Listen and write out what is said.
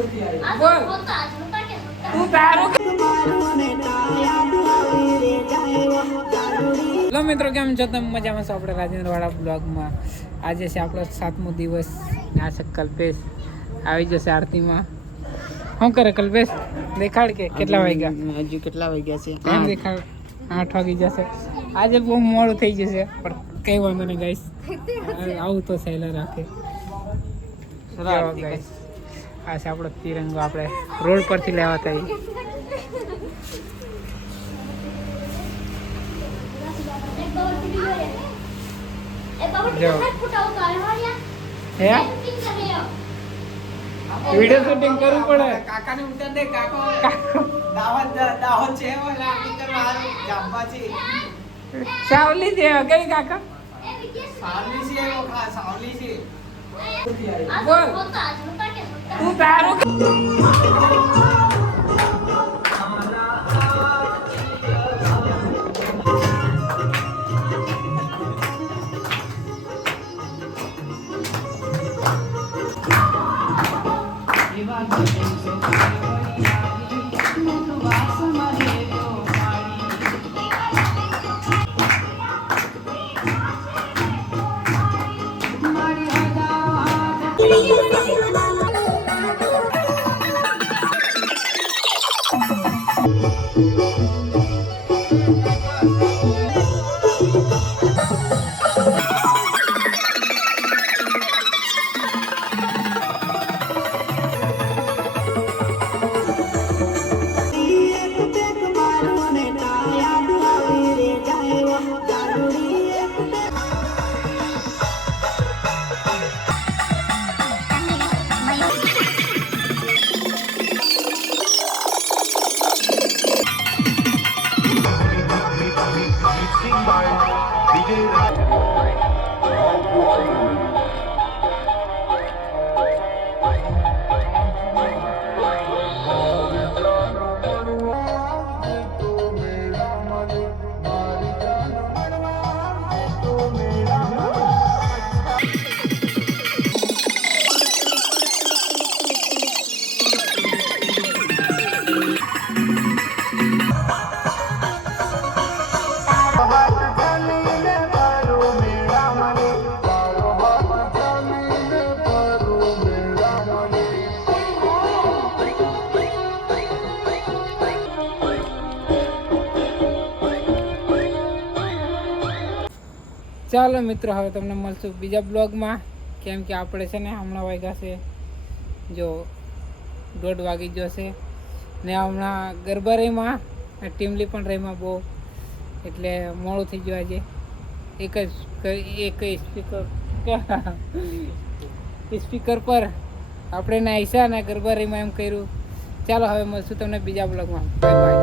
બોલ તું તારું હેલો મિત્રો, કેમ છો તમે? મજામાં છો? આપણે રાજેન્દ્રવાળા બ્લોગમાં આજે છે આપણો 7મો દિવસ. આ છે કલ્પેશ, આવી જશે આરતીમાં. શું કરે કલ્પેશ? દેખાડ કે કેટલા વાગ્યા? હજુ કેટલા વાગ્યા છે? એમ દેખાડ. 8 વાગી જશે. આજે બહુ મોડું થઈ જશે, પણ કઈ વાંધો નહીં ગાઈસ, આવું તો સહેલા રાખે. ગાઈસ આ છે આપણો તિરંગો, આપણે રોડ પરથી લેવા હતા. વિડિયો શૂટિંગ કરવું પડે. કાકાને ઉતાર દે. કાકો દાવત છે ઓલા પિક્ચર માં જાંબા છે. સાવલી છે કઈ કાકા? સાવલી છે એવો ખાસ સાવલી છે. બોલ તું તારું ચાલો મિત્રો, હવે તમને મળશું બીજા બ્લોગમાં. કેમ કે આપણે છે ને હમણાં વાગ્યા છે જો 1:30 વાગી જશે ને હમણાં ગરબા રહીમાં, ટીમલી પણ રહીમાં બહુ, એટલે મોડું થઈ ગયું. આજે એક સ્પીકર પર આપણે નાઈસા ને ગરબા રહીમાં એમ કર્યું. ચાલો હવે મળશું તમને બીજા બ્લોગમાં. Bye bye.